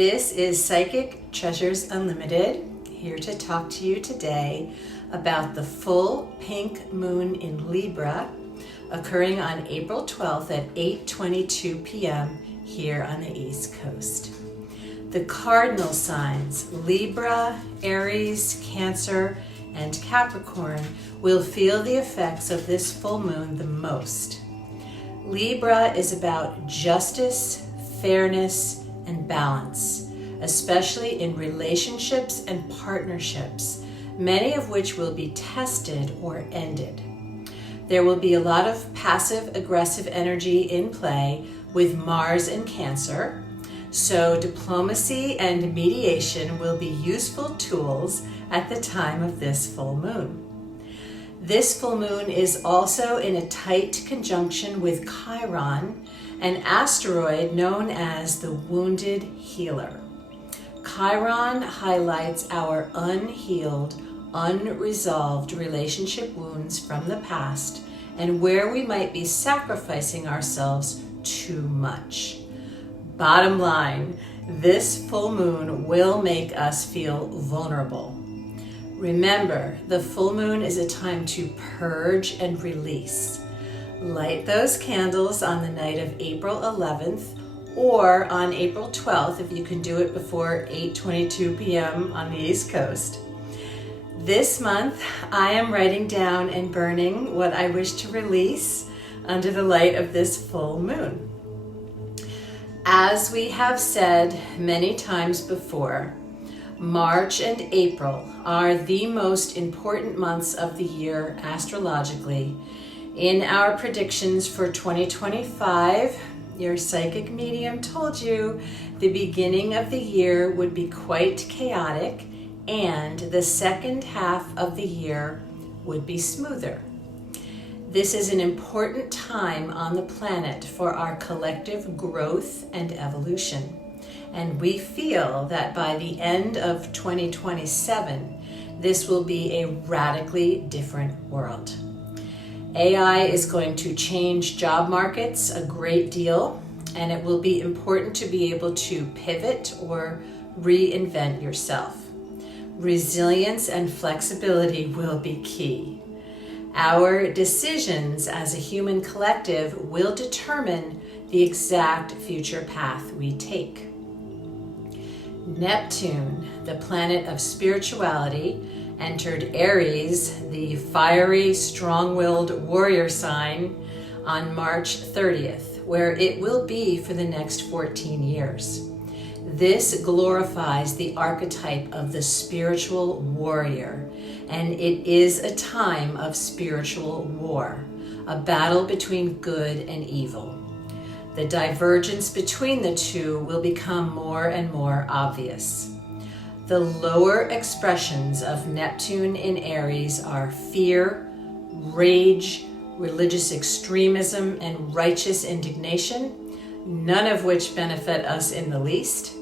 This is Psychic Treasures Unlimited, here to talk to you today about the full pink moon in Libra occurring on April 12th at 8:22 p.m. here on the East Coast. The cardinal signs, Libra, Aries, Cancer, and Capricorn, will feel the effects of this full moon the most. Libra is about justice, fairness, and balance, especially in relationships and partnerships, many of which will be tested or ended. There will be a lot of passive-aggressive energy in play with Mars in Cancer, so diplomacy and mediation will be useful tools at the time of this full moon. This full moon is also in a tight conjunction with Chiron, an asteroid known as the Wounded Healer. Chiron highlights our unhealed, unresolved relationship wounds from the past and where we might be sacrificing ourselves too much. Bottom line, this full moon will make us feel vulnerable. Remember, the full moon is a time to purge and release. Light those candles on the night of April 11th or on April 12th if you can do it before 8:22 p.m. on the East Coast. This month, I am writing down and burning what I wish to release under the light of this full moon. As we have said many times before, March and April are the most important months of the year astrologically. In our predictions for 2025, your psychic medium told you the beginning of the year would be quite chaotic and the second half of the year would be smoother. This is an important time on the planet for our collective growth and evolution. And we feel that by the end of 2027, this will be a radically different world. AI is going to change job markets a great deal, and it will be important to be able to pivot or reinvent yourself. Resilience and flexibility will be key. Our decisions as a human collective will determine the exact future path we take. Neptune, the planet of spirituality, entered Aries, the fiery, strong-willed warrior sign, on March 30th, where it will be for the next 14 years. This glorifies the archetype of the spiritual warrior, and it is a time of spiritual war, a battle between good and evil. The divergence between the two will become more and more obvious. The lower expressions of Neptune in Aries are fear, rage, religious extremism, and righteous indignation, none of which benefit us in the least.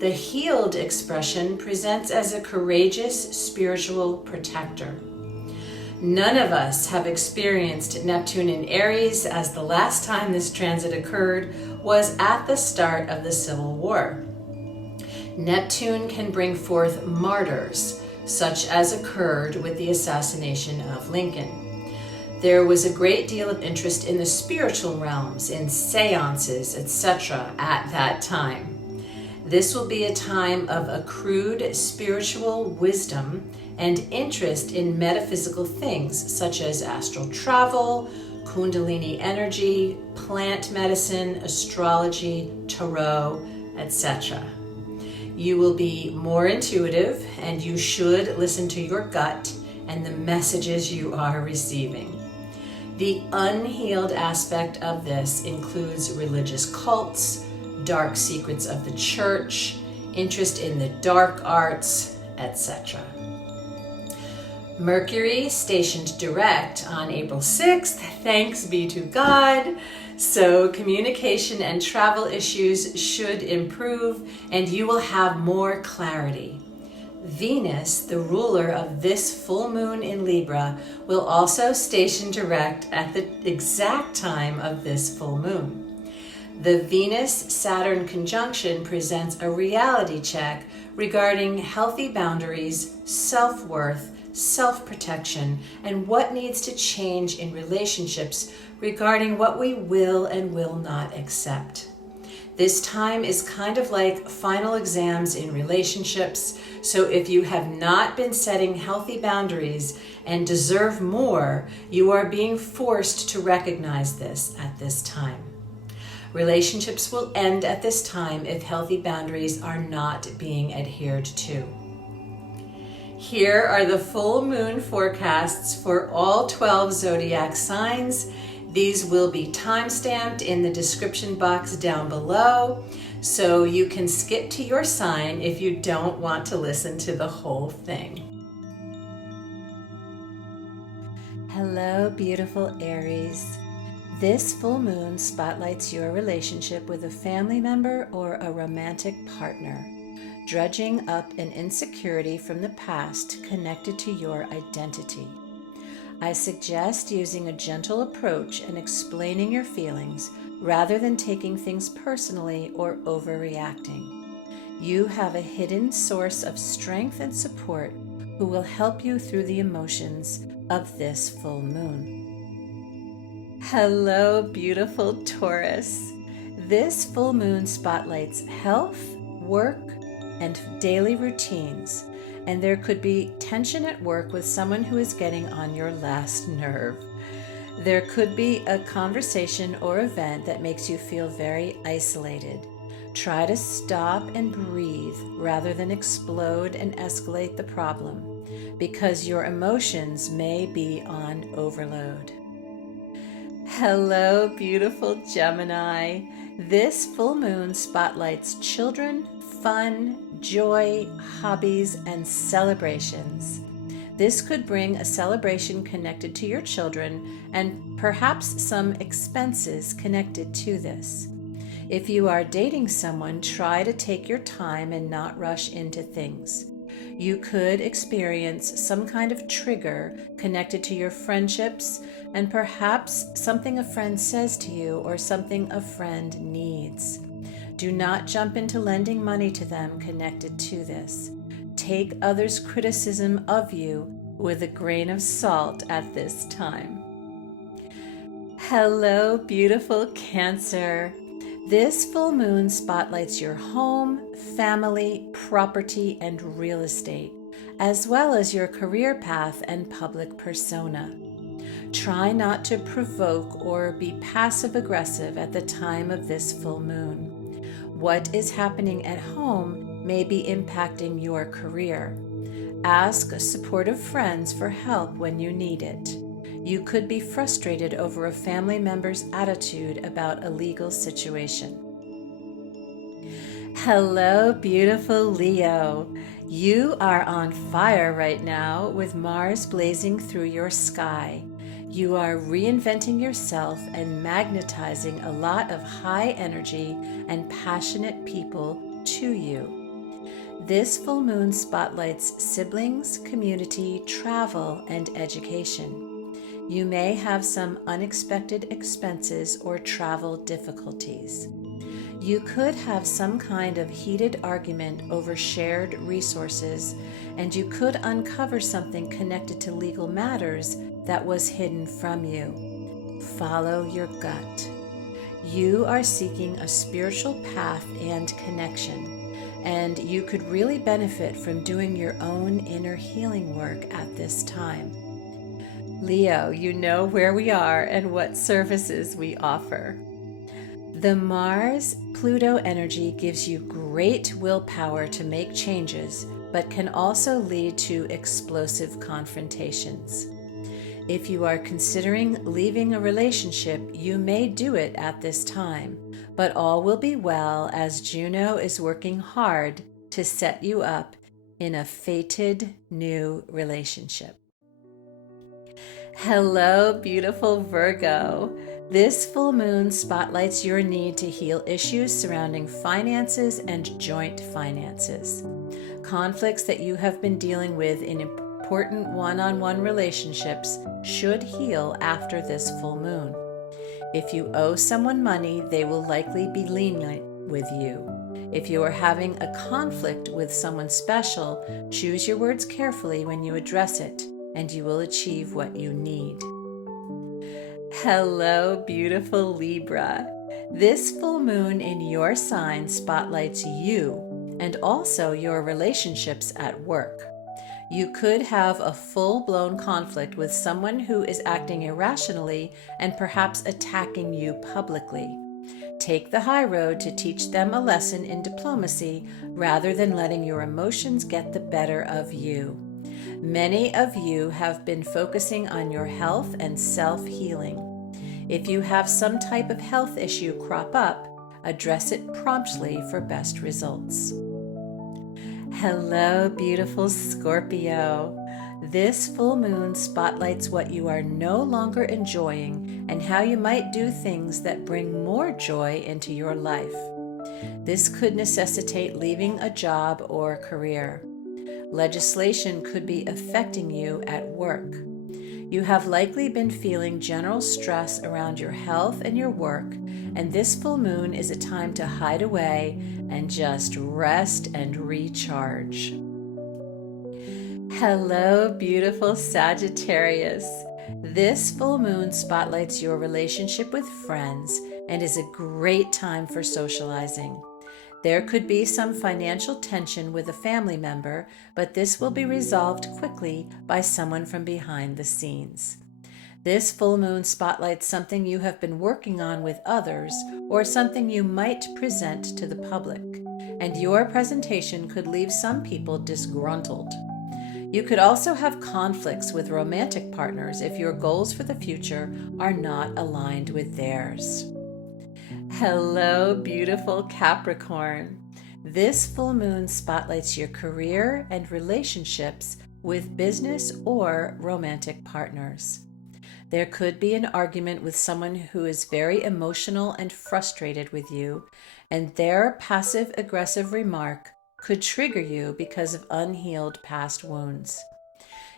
The healed expression presents as a courageous spiritual protector. None of us have experienced Neptune in Aries, as the last time this transit occurred was at the start of the Civil War. Neptune can bring forth martyrs, such as occurred with the assassination of Lincoln. There was a great deal of interest in the spiritual realms, in seances, etc. at that time. This will be a time of accrued spiritual wisdom and interest in metaphysical things such as astral travel, kundalini energy, plant medicine, astrology, tarot, etc. You will be more intuitive, and you should listen to your gut and the messages you are receiving. The unhealed aspect of this includes religious cults, dark secrets of the church, interest in the dark arts, etc. Mercury stationed direct on April 6th, thanks be to God. So communication and travel issues should improve, and you will have more clarity. Venus, the ruler of this full moon in Libra, will also station direct at the exact time of this full moon. The Venus-Saturn conjunction presents a reality check regarding healthy boundaries, self-worth, self-protection, and what needs to change in relationships regarding what we will and will not accept. This time is kind of like final exams in relationships, so if you have not been setting healthy boundaries and deserve more, you are being forced to recognize this at this time. Relationships will end at this time if healthy boundaries are not being adhered to. Here are the full moon forecasts for all 12 zodiac signs. These will be time-stamped in the description box down below, so you can skip to your sign if you don't want to listen to the whole thing. Hello, beautiful Aries. This full moon spotlights your relationship with a family member or a romantic partner, dredging up an insecurity from the past connected to your identity. I suggest using a gentle approach and explaining your feelings rather than taking things personally or overreacting. You have a hidden source of strength and support who will help you through the emotions of this full moon. Hello, beautiful Taurus. This full moon spotlights health, work, and daily routines, and there could be tension at work with someone who is getting on your last nerve. There could be a conversation or event that makes you feel very isolated. Try to stop and breathe rather than explode and escalate the problem, because your emotions may be on overload. Hello, beautiful Gemini. This full moon spotlights children, fun, joy, hobbies, and celebrations. This could bring a celebration connected to your children and perhaps some expenses connected to this. If you are dating someone, try to take your time and not rush into things. You could experience some kind of trigger connected to your friendships and perhaps something a friend says to you or something a friend needs. Do not jump into lending money to them connected to this. Take others' criticism of you with a grain of salt at this time. Hello, beautiful Cancer. This full moon spotlights your home, family, property, and real estate, as well as your career path and public persona. Try not to provoke or be passive-aggressive at the time of this full moon. What is happening at home may be impacting your career. Ask supportive friends for help when you need it. You could be frustrated over a family member's attitude about a legal situation. Hello, beautiful Leo. You are on fire right now with Mars blazing through your sky. You are reinventing yourself and magnetizing a lot of high energy and passionate people to you. This full moon spotlights siblings, community, travel, and education. You may have some unexpected expenses or travel difficulties. You could have some kind of heated argument over shared resources, and you could uncover something connected to legal matters that was hidden from you. Follow your gut. You are seeking a spiritual path and connection, and you could really benefit from doing your own inner healing work at this time. Leo, you know where we are and what services we offer. The Mars-Pluto energy gives you great willpower to make changes, but can also lead to explosive confrontations. If you are considering leaving a relationship, you may do it at this time, but all will be well as Juno is working hard to set you up in a fated new relationship. Hello, beautiful Virgo. This full moon spotlights your need to heal issues surrounding finances and joint finances. Conflicts that you have been dealing with in important one-on-one relationships should heal after this full moon. If you owe someone money, they will likely be lenient with you. If you are having a conflict with someone special, choose your words carefully when you address it, and you will achieve what you need. Hello, beautiful Libra. This full moon in your sign spotlights you and also your relationships at work. You could have a full-blown conflict with someone who is acting irrationally and perhaps attacking you publicly. Take the high road to teach them a lesson in diplomacy rather than letting your emotions get the better of you. Many of you have been focusing on your health and self-healing. If you have some type of health issue crop up, address it promptly for best results. Hello, beautiful Scorpio. This full moon spotlights what you are no longer enjoying and how you might do things that bring more joy into your life. This could necessitate leaving a job or career. Legislation could be affecting you at work. You have likely been feeling general stress around your health and your work, and this full moon is a time to hide away and just rest and recharge. Hello, beautiful Sagittarius. This full moon spotlights your relationship with friends and is a great time for socializing. There could be some financial tension with a family member, but this will be resolved quickly by someone from behind the scenes. This full moon spotlights something you have been working on with others or something you might present to the public, and your presentation could leave some people disgruntled. You could also have conflicts with romantic partners if your goals for the future are not aligned with theirs. Hello, beautiful Capricorn. This full moon spotlights your career and relationships with business or romantic partners. There could be an argument with someone who is very emotional and frustrated with you, and their passive-aggressive remark could trigger you because of unhealed past wounds.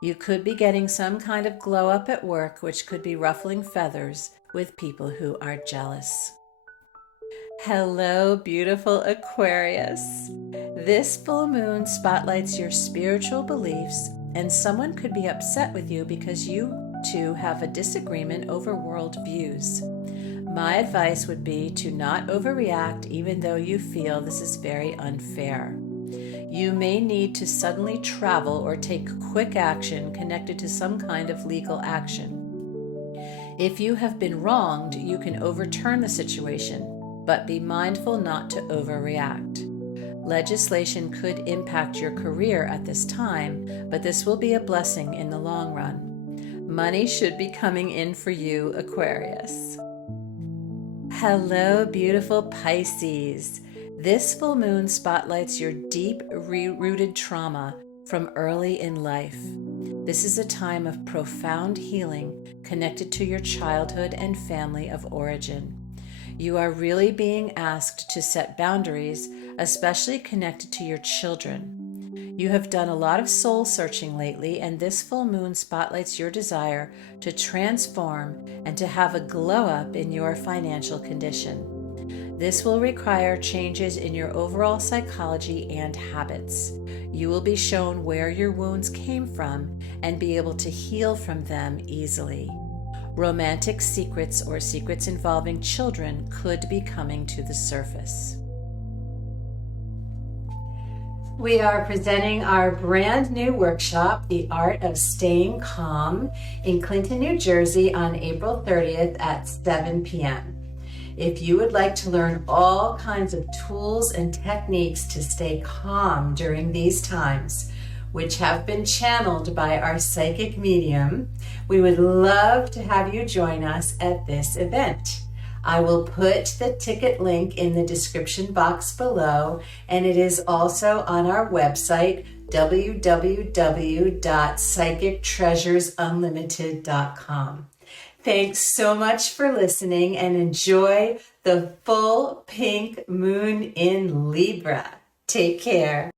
You could be getting some kind of glow up at work, which could be ruffling feathers with people who are jealous. Hello, beautiful Aquarius. This full moon spotlights your spiritual beliefs, and someone could be upset with you because you two have a disagreement over world views. My advice would be to not overreact even though you feel this is very unfair. You may need to suddenly travel or take quick action connected to some kind of legal action. If you have been wronged, you can overturn the situation, but be mindful not to overreact. Legislation could impact your career at this time, but this will be a blessing in the long run. Money should be coming in for you, Aquarius. Hello, beautiful Pisces. This full moon spotlights your deep-rooted trauma from early in life. This is a time of profound healing connected to your childhood and family of origin. You are really being asked to set boundaries, especially connected to your children. You have done a lot of soul searching lately, and this full moon spotlights your desire to transform and to have a glow up in your financial condition. This will require changes in your overall psychology and habits. You will be shown where your wounds came from and be able to heal from them easily. Romantic secrets or secrets involving children could be coming to the surface. We are presenting our brand new workshop, The Art of Staying Calm, in Clinton, New Jersey on April 30th at 7 p.m. If you would like to learn all kinds of tools and techniques to stay calm during these times, which have been channeled by our psychic medium, we would love to have you join us at this event. I will put the ticket link in the description box below, and it is also on our website, www.psychictreasuresunlimited.com. Thanks so much for listening, and enjoy the full pink moon in Libra. Take care.